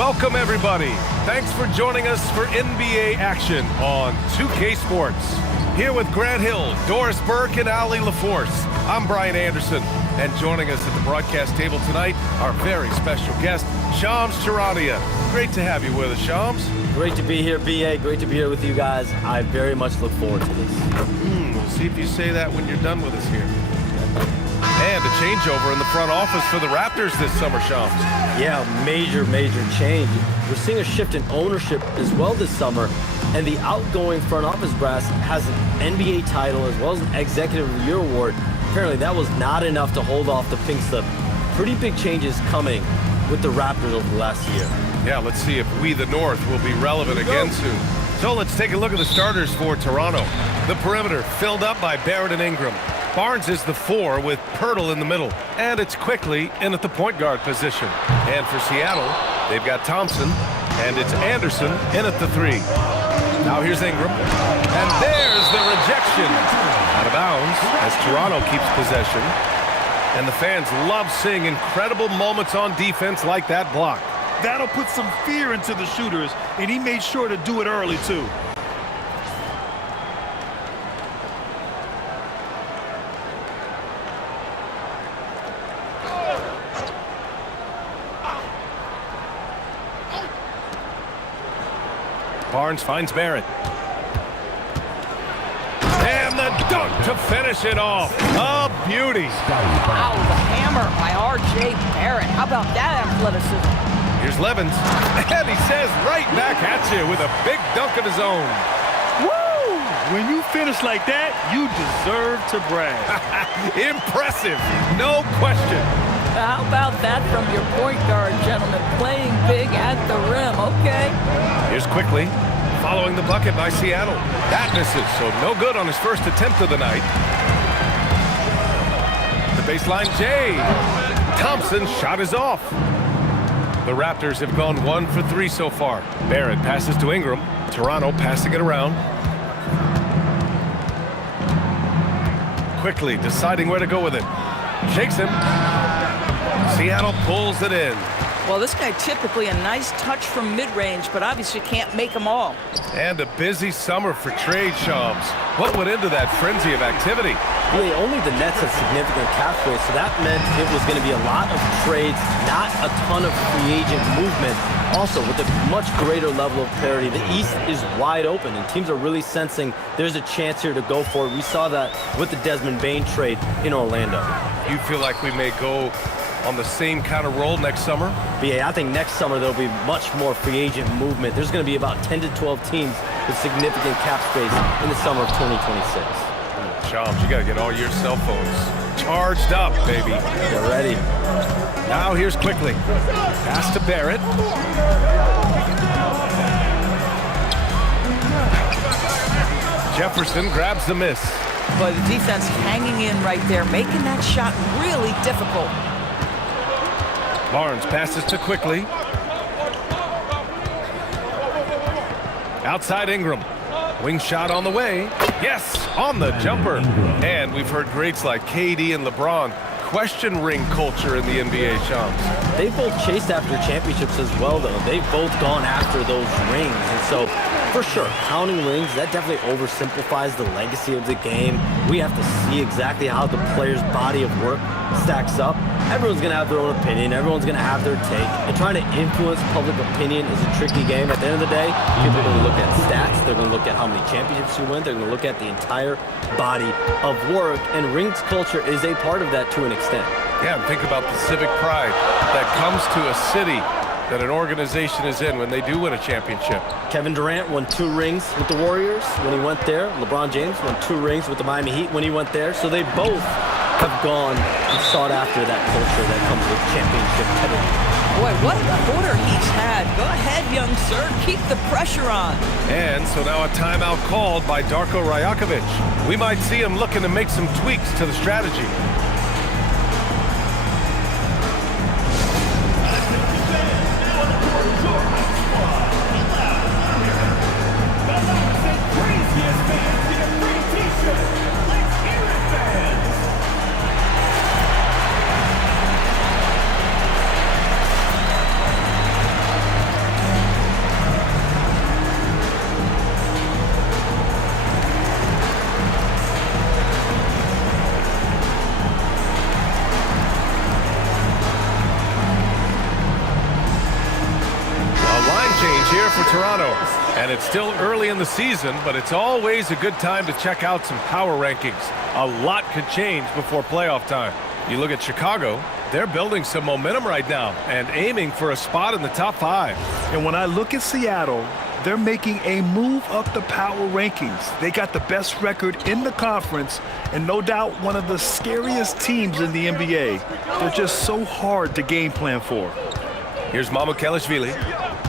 Welcome, everybody. Thanks for joining us for NBA action on 2K Sports. Here with Grant Hill, Doris Burke, and Ali LaForce. I'm Brian Anderson, and joining us at the broadcast table tonight, our very special guest, Shams Charania. Great to have you with us, Shams. Great to be here, BA. Great to be here with you guys. I very much look forward to this. We'll see if you say that when you're done with us here. And a changeover in the front office for the Raptors this summer, Shams. Yeah, major change. We're seeing a shift in ownership as well this summer, and the outgoing front office brass has an NBA title as well as an Executive of the Year award. Apparently that was not enough to hold off the pink slip. Pretty big changes coming with the Raptors over the last year. Yeah, let's see if we, the North, will be relevant again soon. So let's take a look at the starters for Toronto. The perimeter filled up by Barrett and Ingram. Barnes is the 4 with Pirtle in the middle, and it's Quickly in at the point guard position. And for Seattle, they've got Thompson, and it's Anderson in at the 3. Now here's Ingram, and there's the rejection. Out of bounds as Toronto keeps possession. And the fans love seeing incredible moments on defense like that block. That'll put some fear into the shooters, and he made sure to do it early, too. Barnes finds Barrett. And the dunk to finish it off. A beauty. Wow, the hammer by R.J. Barrett. How about that athleticism? Here's Levins. And he says right back at you with a big dunk of his own. Woo! When you finish like that, you deserve to brag. Impressive. No question. How about that from your point guard, gentlemen? Playing big at the rim, okay? Here's Quickly, following the bucket by Seattle. That misses, so no good on his first attempt of the night. The baseline J. Thompson's shot is off. The Raptors have gone 1 for 3 so far. Barrett passes to Ingram. Toronto passing it around. Quickly deciding where to go with it. Shakes him. Seattle pulls it in. Well, this guy typically a nice touch from mid-range, but obviously can't make them all. And a busy summer for trade, Shams. What went into that frenzy of activity? Really, only the Nets had significant cap space, so that meant it was going to be a lot of trades, not a ton of free agent movement. Also, with a much greater level of parity, the East is wide open, and teams are really sensing there's a chance here to go for it. We saw that with the Desmond Bane trade in Orlando. You feel like we may go on the same kind of roll next summer? Yeah, I think next summer there'll be much more free agent movement. There's going to be about 10 to 12 teams with significant cap space in the summer of 2026. Shams, you got to get all your cell phones charged up, baby. Get ready. Now here's Quickly. Pass to Barrett. Jefferson grabs the miss. But the defense hanging in right there, making that shot really difficult. Barnes passes to Quickly. Outside Ingram. Wing shot on the way. Yes, on the jumper. And we've heard greats like KD and LeBron question ring culture in the NBA, Shams. They both chased after championships as well, though. They've both gone after those rings. And so, for sure, counting rings, that definitely oversimplifies the legacy of the game. We have to see exactly how the player's body of work stacks up. Everyone's going to have their own opinion. Everyone's going to have their take. And trying to influence public opinion is a tricky game. At the end of the day, people are going to look at stats. They're going to look at how many championships you win. They're going to look at the entire body of work. And rings culture is a part of that to an extent. Yeah, and think about the civic pride that comes to a city that an organization is in when they do win a championship. Kevin Durant won 2 rings with the Warriors when he went there. LeBron James won 2 rings with the Miami Heat when he went there. So they both have gone and sought after that culture that comes with championship pedigree. Boy, what a quarter he's had. Go ahead, young sir. Keep the pressure on. And so now a timeout called by Darko Rajakovic. We might see him looking to make some tweaks to the strategy. here for Toronto. And it's still early in the season, but it's always a good time to check out some power rankings. A lot could change before playoff time. You look at Chicago, they're building some momentum right now and aiming for a spot in the top 5. And when I look at Seattle, they're making a move up the power rankings. They got the best record in the conference and no doubt one of the scariest teams in the NBA. They're just so hard to game plan for. Here's Mamukelashvili,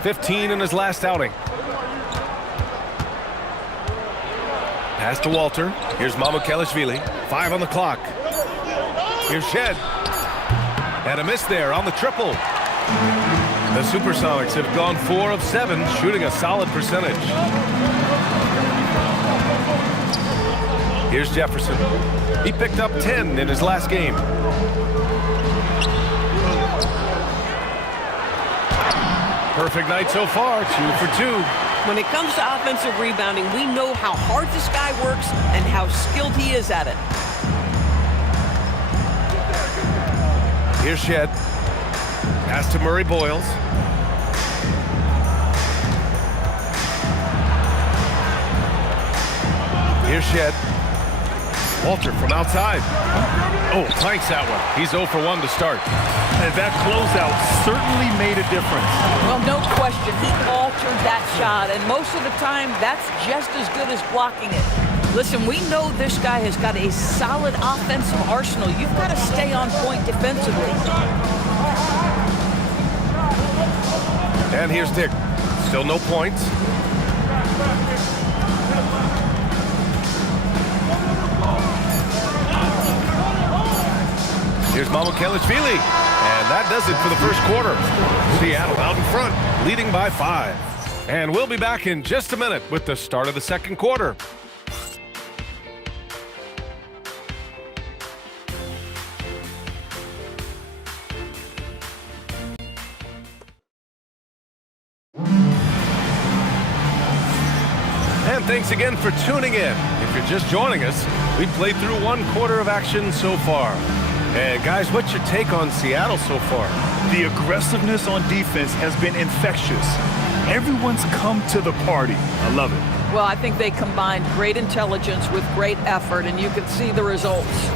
15 in his last outing. Pass to Walter. Here's Mamukelashvili, 5 on the clock. Here's Shed. And a miss there on the triple. The Supersonics have gone 4 of 7, shooting a solid percentage. Here's Jefferson. He picked up 10 in his last game. Perfect night so far, 2 for 2. When it comes to offensive rebounding, we know how hard this guy works and how skilled he is at it. Here's Shed. Pass to Murray Boyles. Here's Shed. Walter from outside. Oh, planks that one. He's 0 for 1 to start. And that closeout certainly made a difference. Well, no question, he altered that shot, and most of the time, that's just as good as blocking it. Listen, we know this guy has got a solid offensive arsenal. You've got to stay on point defensively. And here's Dick. Still no points. Here's Mamukelashvili. And that does it for the first quarter. Seattle out in front, leading by 5. And we'll be back in just a minute with the start of the second quarter. And thanks again for tuning in. If you're just joining us, we've played through 1 quarter of action so far. And guys, what's your take on Seattle so far? The aggressiveness on defense has been infectious. Everyone's come to the party. I love it. Well, I think they combined great intelligence with great effort, and you can see the results.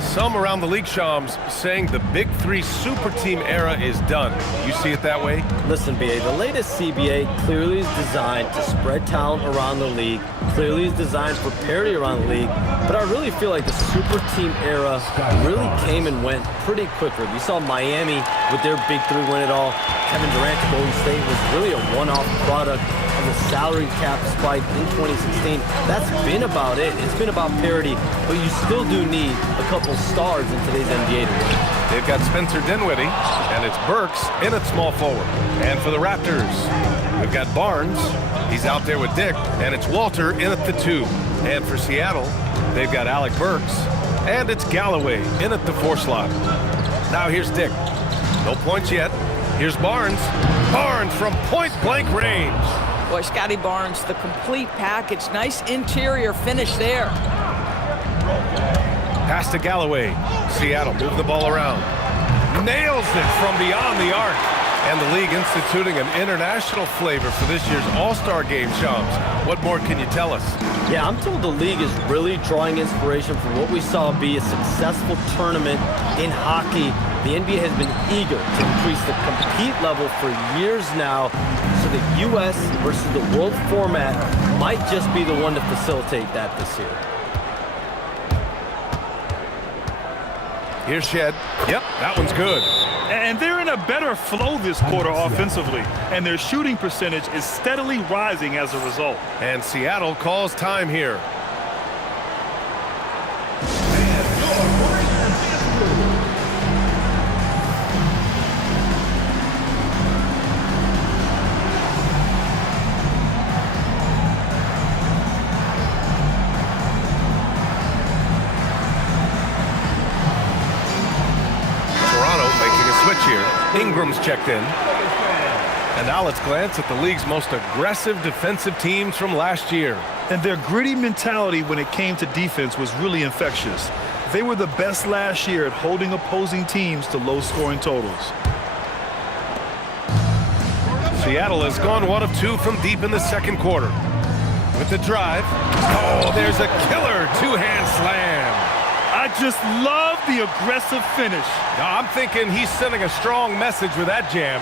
Some around the league, Shams, saying the Big 3 super team era is done. You see it that way? Listen, BA, the latest CBA clearly is designed to spread talent around the league, clearly is designed for parity around the league, but I really feel like the super team era really came and went pretty quickly. We saw Miami with their Big 3 win it all. Kevin Durant to Golden State was really a one-off product of the salary cap spike in 2016. That's been about it. It's been about parity, but you still do need a couple stars in today's NBA to win. They've got Spencer Dinwiddie, and it's Burks in at small forward. And for the Raptors, we've got Barnes. He's out there with Dick, and it's Walter in at the 2. And for Seattle, they've got Alec Burks, and it's Galloway in at the 4 slot. Now here's Dick. No points yet. Here's Barnes. Barnes from point-blank range. Boy, Scotty Barnes, the complete package. Nice interior finish there. Pass to Galloway. Seattle move the ball around. Nails it from beyond the arc. And the league instituting an international flavor for this year's All-Star Game, Shams. What more can you tell us? Yeah, I'm told the league is really drawing inspiration from what we saw be a successful tournament in hockey. The NBA has been eager to increase the compete level for years now, so the U.S. versus the world format might just be the one to facilitate that this year. Here's Shed. Yep, that one's good. And they're in a better flow this quarter offensively, and their shooting percentage is steadily rising as a result. And Seattle calls time here. Here. Ingram's checked in. And now let's glance at the league's most aggressive defensive teams from last year. And their gritty mentality when it came to defense was really infectious. They were the best last year at holding opposing teams to low-scoring totals. Seattle has gone 1 of 2 from deep in the second quarter. With the drive. Oh, there's a killer two-hand slam. I just love the aggressive finish. Now, I'm thinking he's sending a strong message with that jam.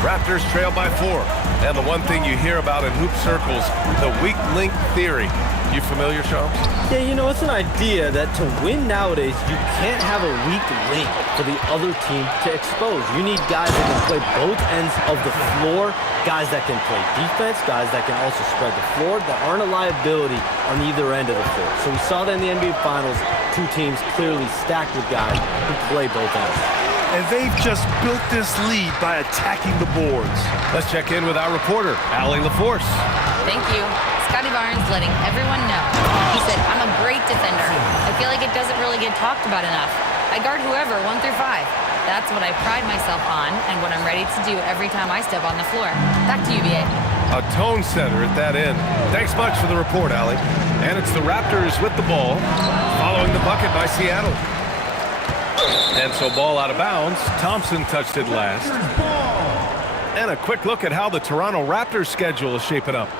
Raptors trail by 4. And the one thing you hear about in hoop circles, the weak link theory. You familiar, Shams? Yeah, you know, it's an idea that to win nowadays, you can't have a weak link for the other team to expose. You need guys that can play both ends of the floor, guys that can play defense, guys that can also spread the floor, that aren't a liability on either end of the floor. So we saw that in the NBA Finals, 2 teams clearly stacked with guys who play both ends. And they've just built this lead by attacking the boards. Let's check in with our reporter, Allie LaForce. Thank you. Scotty Barnes letting everyone know. He said, I'm a great defender. I feel like it doesn't really get talked about enough. I guard whoever, 1 through 5. That's what I pride myself on and what I'm ready to do every time I step on the floor. Back to you, BA. A tone setter at that end. Thanks much for the report, Allie. And it's the Raptors with the ball, following the bucket by Seattle. And so ball out of bounds. Thompson touched it last. And a quick look at how the Toronto Raptors schedule is shaping up.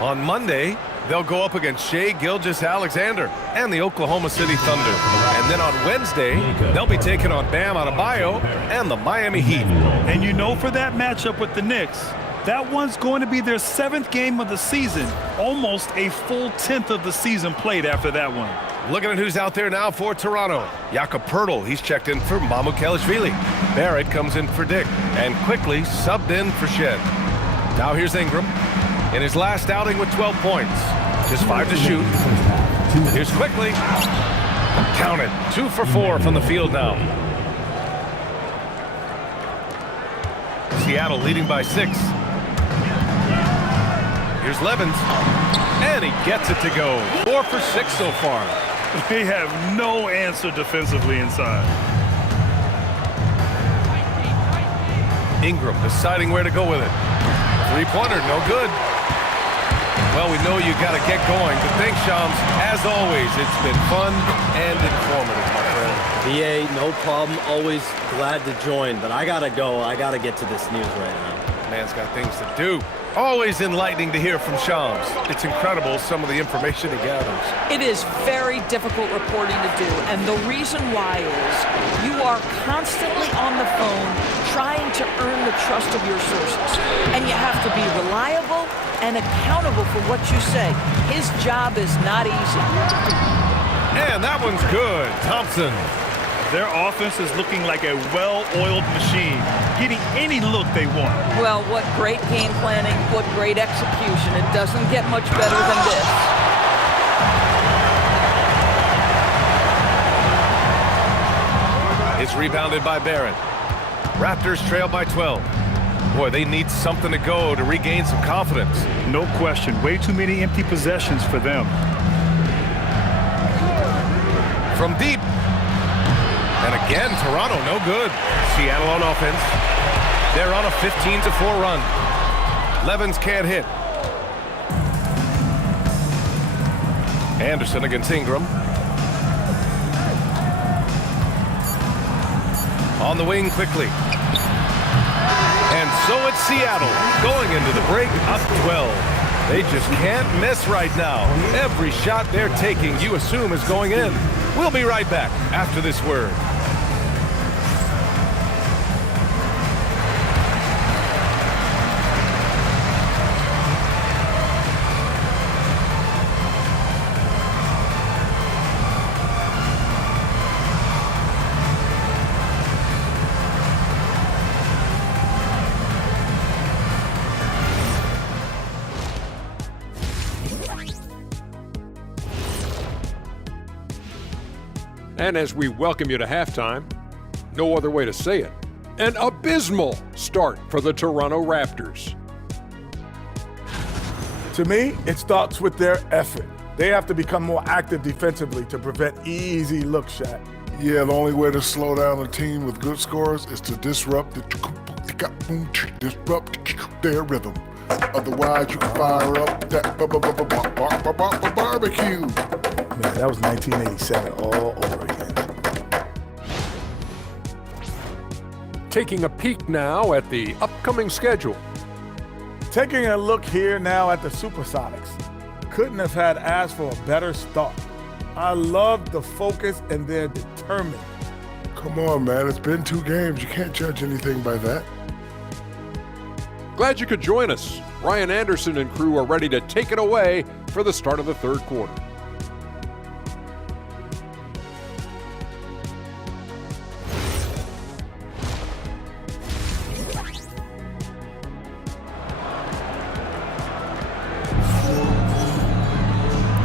On Monday, they'll go up against Shai Gilgeous-Alexander and the Oklahoma City Thunder. And then on Wednesday, they'll be taking on Bam Adebayo and the Miami Heat. And you know, for that matchup with the Knicks, that one's going to be their 7th game of the season. Almost a full 10th of the season played after that one. Looking at who's out there now for Toronto. Jakob Poeltl, he's checked in for Mamukelashvili. Barrett comes in for Dick and quickly subbed in for Shed. Now here's Ingram in his last outing with 12 points. Just 5 to shoot. Here's quickly. Count it. 2 for 4 from the field now. Seattle leading by 6. Here's Levins. And he gets it to go. 4 for 6 so far. They have no answer defensively inside. Ingram deciding where to go with it. 3-pointer, no good. Well, we know you got to get going, but thanks, Shams. As always, it's been fun and informative, my friend. BA, no problem. Always glad to join, but I gotta go. I gotta get to this news right now. Man's got things to do. Always enlightening to hear from Shams. It's incredible some of the information he gathers. It is very difficult reporting to do, and the reason why is you are constantly on the phone trying to earn the trust of your sources. And you have to be reliable and accountable for what you say. His job is not easy. And that one's good. Thompson. Their offense is looking like a well-oiled machine, getting any look they want. Well, what great game planning, what great execution. It doesn't get much better than this. It's rebounded by Barrett. Raptors trail by 12. Boy, they need something to go to regain some confidence. No question. Way too many empty possessions for them. From deep. And again, Toronto, no good. Seattle on offense. They're on a 15-4 run. Levins can't hit. Anderson against Ingram. On the wing quickly. And so it's Seattle going into the break up 12. They just can't miss right now. Every shot they're taking, you assume, is going in. We'll be right back after this word. And as we welcome you to halftime, no other way to say it, an abysmal start for the Toronto Raptors. To me, it starts with their effort. They have to become more active defensively to prevent easy look shot. Yeah, the only way to slow down a team with good scores is to disrupt their rhythm. Otherwise, you can fire up that barbecue. Man, that was 1987 all over again. Taking a peek now at the upcoming schedule. Taking a look here now at the Supersonics. Couldn't have had asked for a better start. I love the focus and they're determined. Come on, man. It's been 2 games. You can't judge anything by that. Glad you could join us. Ryan Anderson and crew are ready to take it away for the start of the third quarter.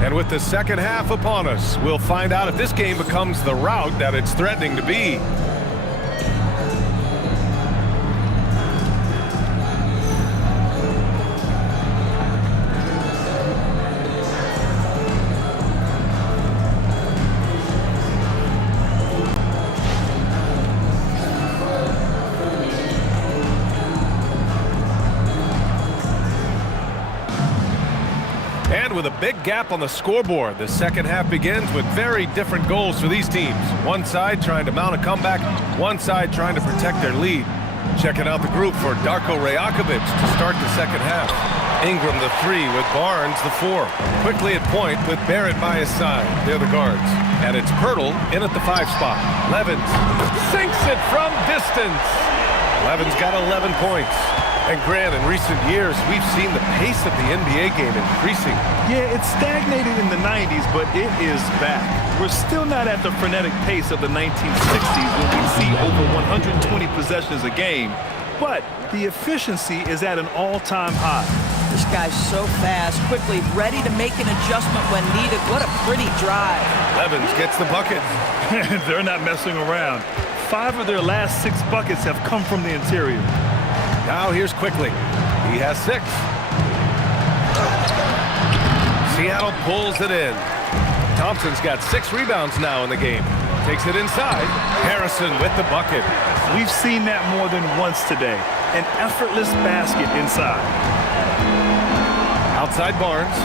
And with the second half upon us, we'll find out if this game becomes the rout that it's threatening to be. And with a big gap on the scoreboard, the second half begins with very different goals for these teams. One side trying to mount a comeback, one side trying to protect their lead. Checking out the group for Darko Rajakovic to start the second half. Ingram the 3 with Barnes the 4. Quickly at point with Barrett by his side. They're the guards. And it's Pirtle in at the 5 spot. Levins sinks it from distance. Levins got 11 points. And Grant, in recent years, we've seen the pace of the NBA game increasing. Yeah, it stagnated in the 90s, but it is back. We're still not at the frenetic pace of the 1960s when we see over 120 possessions a game, but the efficiency is at an all-time high. This guy's so fast, quickly, ready to make an adjustment when needed. What a pretty drive. Levins gets the bucket. They're not messing around. 5 of their last 6 buckets have come from the interior. Now here's Quickly. He has 6. Seattle pulls it in. Thompson's got 6 rebounds now in the game. Takes it inside. Harrison with the bucket. We've seen that more than once today. An effortless basket inside. Outside Barnes.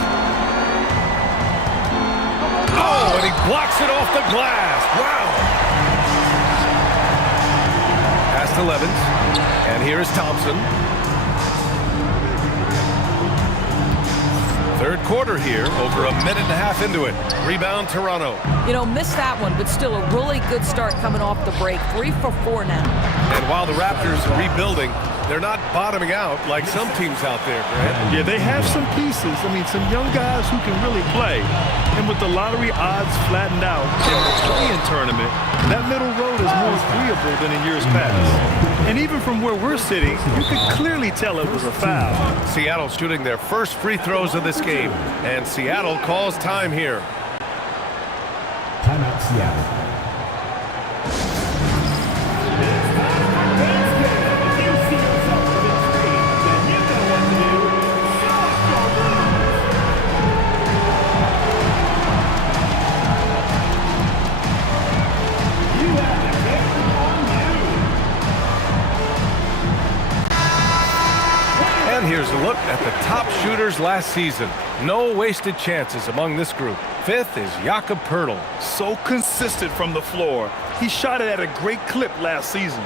Oh, and he blocks it off the glass. Wow. Pass to Levins. And here is Thompson. Third quarter here, over a minute and a half into it. Rebound, Toronto. You know, missed that one, but still a really good start coming off the break. 3 for 4 now. And while the Raptors are rebuilding, they're not bottoming out like some teams out there, Grant. Yeah, they have some pieces. I mean, some young guys who can really play. And with the lottery odds flattened out in the play-in tournament, that middle road is more agreeable than in years past. And even from where we're sitting, you could clearly tell it was a foul. Seattle shooting their first free throws of this game. And Seattle calls time here. Timeout, Seattle. And here's a look at the top shooters last season. No wasted chances among this group. 5th is Jakob Poeltl. So consistent from the floor. He shot it at a great clip last season.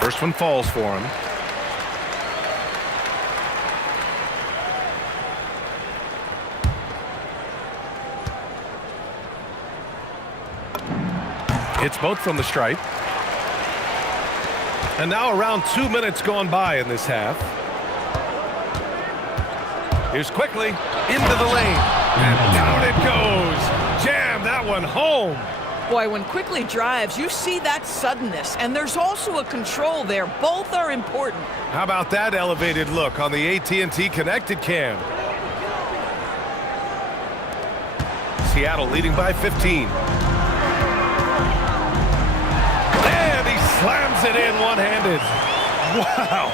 First one falls for him. Hits both from the stripe. And now around 2 minutes gone by in this half. Here's Quickly into the lane. And down it goes. Jam that one home. Boy, when Quickly drives, you see that suddenness. And there's also a control there. Both are important. How about that elevated look on the AT&T connected cam? Seattle leading by 15. Slams it in one-handed. Wow.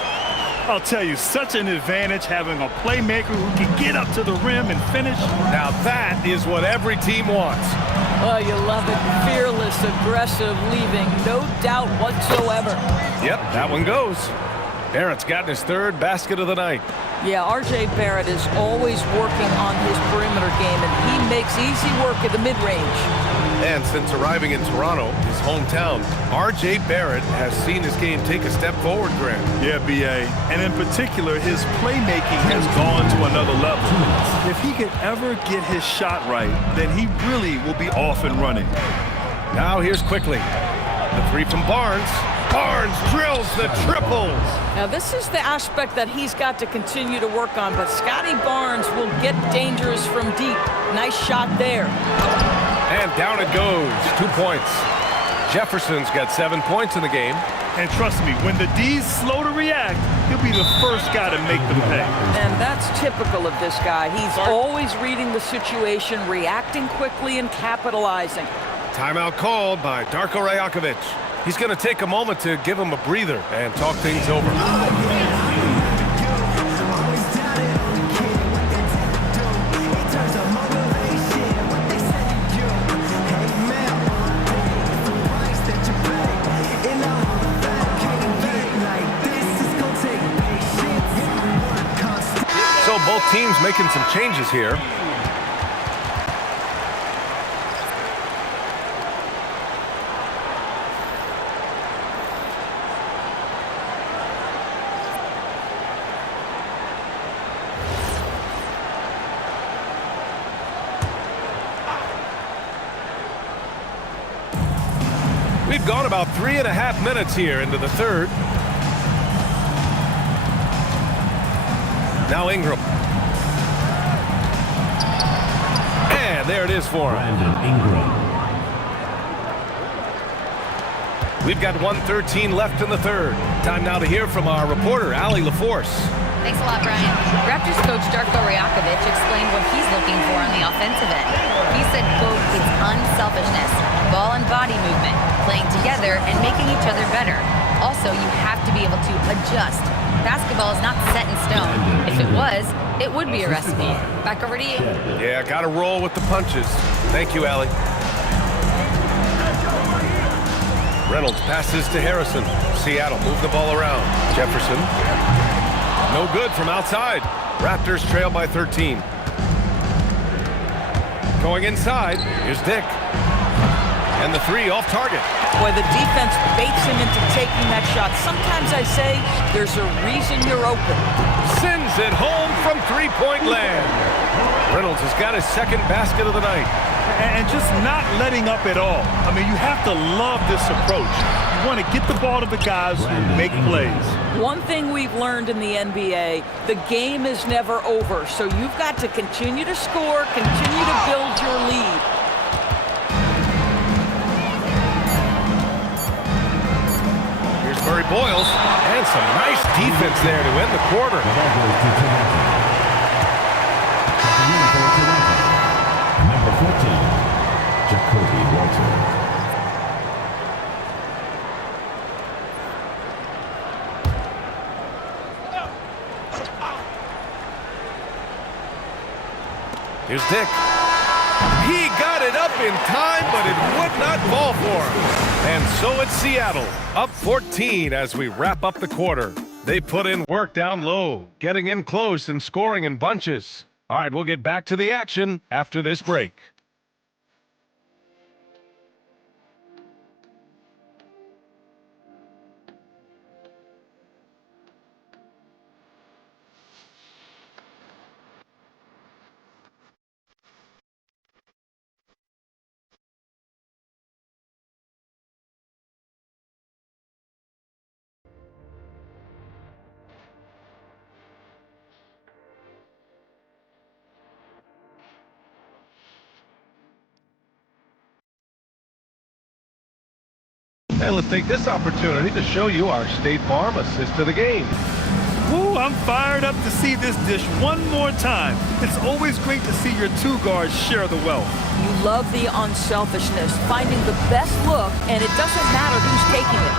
I'll tell you, such an advantage having a playmaker who can get up to the rim and finish. Now that is what every team wants. Oh, you love it. Fearless, aggressive, leaving. No doubt whatsoever. Yep, that one goes. Barrett's gotten his 3rd basket of the night. Yeah, R.J. Barrett is always working on his perimeter game, and he makes easy work of the mid-range. And since arriving in Toronto, his hometown, R.J. Barrett has seen his game take a step forward, Grant. Yeah, B.A. And in particular, his playmaking has gone to another level. If he can ever get his shot right, then he really will be off and running. Now here's quickly. The three from Barnes. Barnes drills the triple. Now, this is the aspect that he's got to continue to work on, but Scotty Barnes will get dangerous from deep. Nice shot there. And down it goes. 2 points. Jefferson's got 7 points in the game. And trust me, when the D's slow to react, he'll be the first guy to make them pay. And that's typical of this guy. He's always reading the situation, reacting quickly, and capitalizing. Timeout called by Darko Rajakovic. He's going to take a moment to give him a breather and talk things over. So both teams making some changes here. We've gone about 3.5 minutes here into the third. Now Ingram. And there it is for him. We've got 1:13 left in the third. Time now to hear from our reporter, Allie LaForce. Thanks a lot, Brian. Raptors coach Darko Rajakovic explained what he's looking for on the offensive end. He said, quote, it's unselfishness, ball and body movement, playing together and making each other better. Also, you have to be able to adjust. Basketball is not set in stone. If it was, it would be a recipe. Back over to you. Yeah, got to roll with the punches. Thank you, Allie. Reynolds passes to Harrison. Seattle move the ball around. Jefferson. No good from outside. Raptors trail by 13. Going inside, here's Dick. And the three off target. Boy, the defense baits him into taking that shot. Sometimes I say there's a reason you're open. Sends it home from three-point land. Reynolds has got his second basket of the night. And just not letting up at all. I mean, you have to love this approach. You want to get the ball to the guys who make plays. One thing we've learned in the NBA, the game is never over. So you've got to continue to score, continue to build your lead. Here's Murray Boyles, and some nice defense there to end the quarter. Number 14, Jacoby Walter. Here's Dick. He got it up in time, but it would not fall for him. And so it's Seattle, up 14 as we wrap up the quarter. They put in work down low, getting in close and scoring in bunches. All right, we'll get back to the action after this break. And let's take this opportunity to show you our State Farm assist to the game. Woo, I'm fired up to see this dish one more time. It's always great to see your two guards share the wealth. You love the unselfishness, finding the best look, and it doesn't matter who's taking it.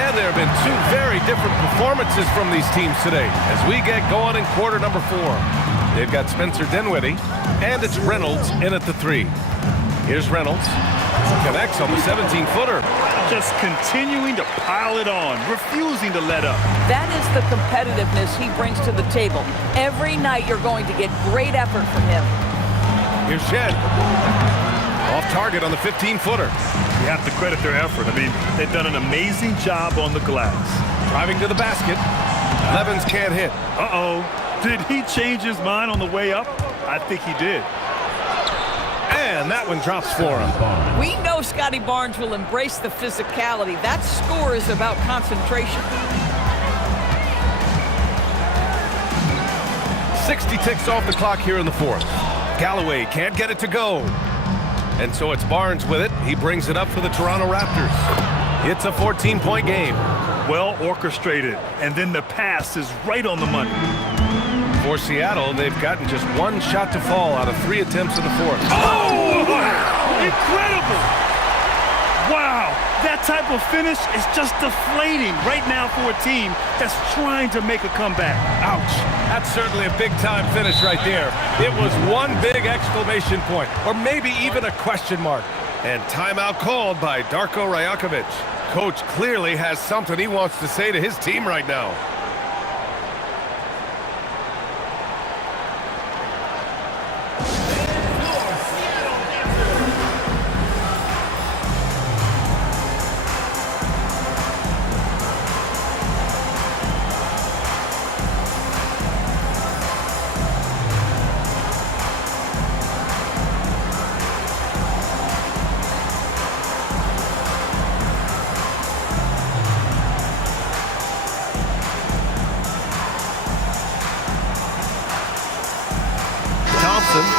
And there have been two very different performances from these teams today as we get going in quarter number 4. They've got Spencer Dinwiddie, and it's Reynolds in at the 3. Here's Reynolds. Connects on the 17-footer. Just continuing to pile it on, refusing to let up. That is the competitiveness he brings to the table. Every night you're going to get great effort from him. Here's Shed. Off target on the 15-footer. You have to credit their effort. I mean, they've done an amazing job on the glass. Driving to the basket. Levins can't hit. Uh-oh. Did he change his mind on the way up? I think he did. And that one drops for him. We know Scotty Barnes will embrace the physicality. That score is about concentration. 60 ticks off the clock here in the fourth. Galloway can't get it to go. And so it's Barnes with it. He brings it up for the Toronto Raptors. It's a 14-point game. Well orchestrated, and then the pass is right on the money. For Seattle, they've gotten just one shot to fall out of 3 attempts in the fourth. Oh! Incredible! Wow, that type of finish is just deflating right now for a team that's trying to make a comeback. Ouch. That's certainly a big-time finish right there. It was one big exclamation point, or maybe even a question mark. And timeout called by Darko Rajakovic. Coach clearly has something he wants to say to his team right now.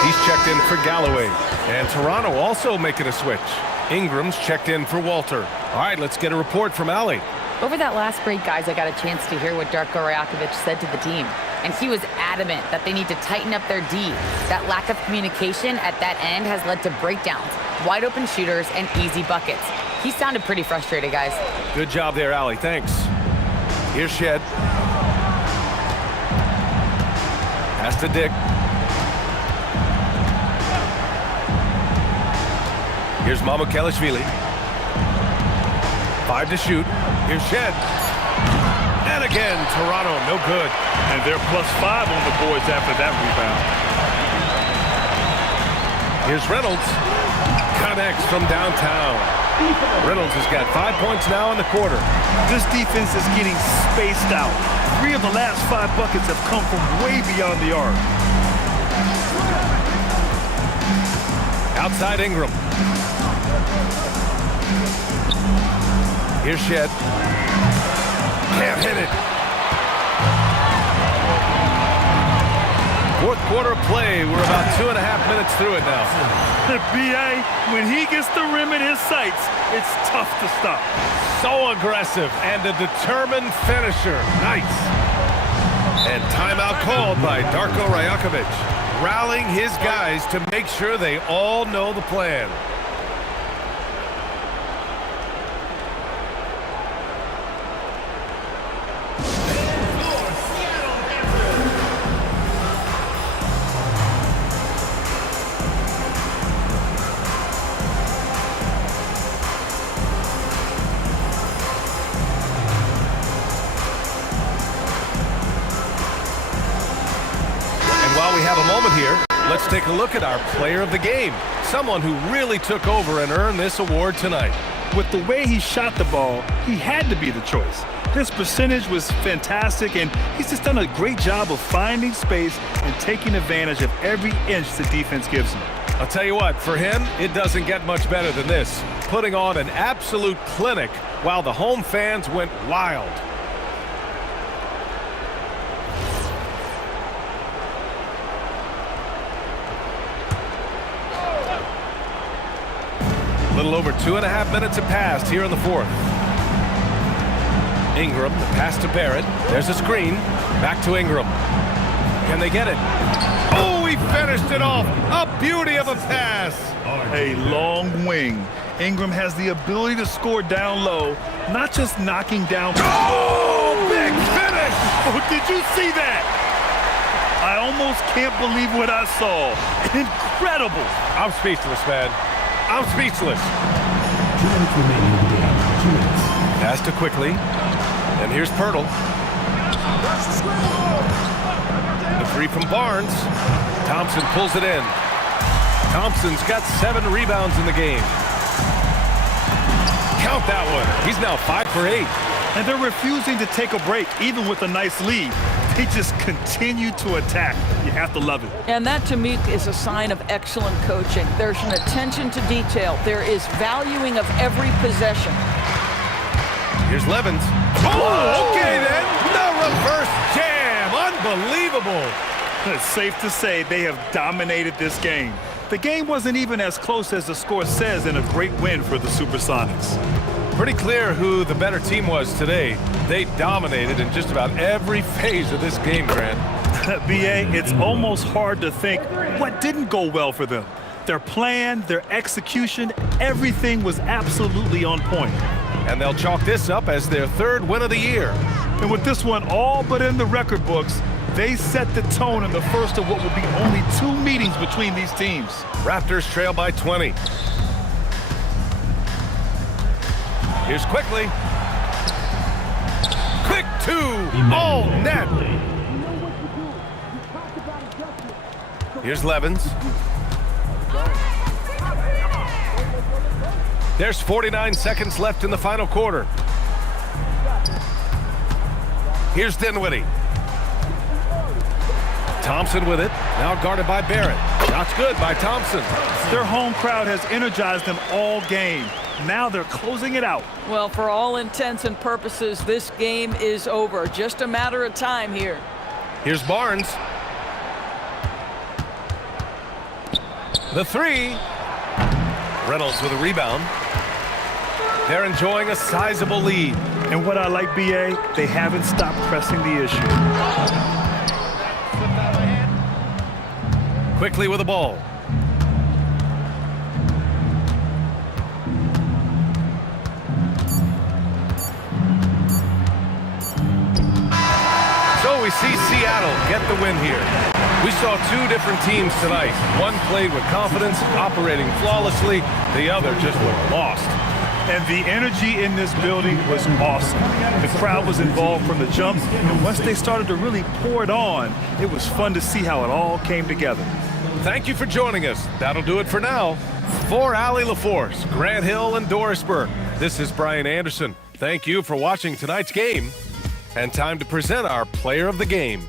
He's checked in for Galloway. And Toronto also making a switch. Ingram's checked in for Walter. All right, let's get a report from Allie. Over that last break, guys, I got a chance to hear what Darko Rajakovic said to the team. And he was adamant that they need to tighten up their D. That lack of communication at that end has led to breakdowns, wide open shooters, and easy buckets. He sounded pretty frustrated, guys. Good job there, Allie. Thanks. Here's Shed. Pass to Dick. Here's Mamukelashvili. 5 to shoot. Here's Shed. And again, Toronto, no good. And they're +5 on the boards after that rebound. Here's Reynolds. Connects from downtown. Reynolds has got 5 points now in the quarter. This defense is getting spaced out. 3 of the last 5 buckets have come from way beyond the arc. Outside Ingram. Here's Shed. Can't hit it. Fourth quarter play. We're about 2.5 minutes through it now. The BA, when he gets the rim in his sights, it's tough to stop. So aggressive and a determined finisher. Nice. And timeout called by Darko Rajakovic, rallying his guys to make sure they all know the plan. While we have a moment here, let's take a look at our player of the game. Someone who really took over and earned this award tonight. With the way he shot the ball, he had to be the choice. His percentage was fantastic, and he's just done a great job of finding space and taking advantage of every inch the defense gives him. I'll tell you what, for him, it doesn't get much better than this. Putting on an absolute clinic while the home fans went wild. A little over 2.5 minutes have passed here in the fourth. Ingram, the pass to Barrett. There's a screen. Back to Ingram. Can they get it? Oh, he finished it off. A beauty of a pass. A long wing. Ingram has the ability to score down low, not just knocking down. Oh, big finish. Oh, did you see that? I almost can't believe what I saw. Incredible. I'm speechless, man. I'm speechless. 2 minutes remaining in the game. 2 minutes. Pass to Quickly. And here's Pirtle. The three from Barnes. Thompson pulls it in. Thompson's got 7 rebounds in the game. Count that one. He's now 5 for 8. And they're refusing to take a break, even with a nice lead. They just continue to attack. You have to love it. And that, to me, is a sign of excellent coaching. There's an attention to detail. There is valuing of every possession. Here's Levins. Oh, okay then. The reverse jam. Unbelievable. It's safe to say they have dominated this game. The game wasn't even as close as the score says in a great win for the Supersonics. Pretty clear who the better team was today. They dominated in just about every phase of this game, Grant. BA, it's almost hard to think what didn't go well for them. Their plan, their execution, everything was absolutely on point. And they'll chalk this up as their 3rd win of the year. And with this one all but in the record books, they set the tone in the first of what will be only 2 meetings between these teams. Raptors trail by 20. Here's Quickly. Quick 2, all net. Here's Levins. There's 49 seconds left in the final quarter. Here's Dinwiddie. Thompson with it, now guarded by Barrett. Shot's good by Thompson. Their home crowd has energized them all game. Now they're closing it out. Well, for all intents and purposes, this game is over. Just a matter of time here. Here's Barnes. The 3. Reynolds with a rebound. They're enjoying a sizable lead. And what I like, BA, they haven't stopped pressing the issue. Quickly with the ball. So we see Seattle get the win here. We saw 2 different teams tonight. One played with confidence, operating flawlessly. The other just looked lost. And the energy in this building was awesome. The crowd was involved from the jump, and once they started to really pour it on, it was fun to see how it all came together. Thank you for joining us. That'll do it for now. For Allie LaForce, Grant Hill, and Doris Burke, this is Brian Anderson. Thank you for watching tonight's game. And time to present our player of the game.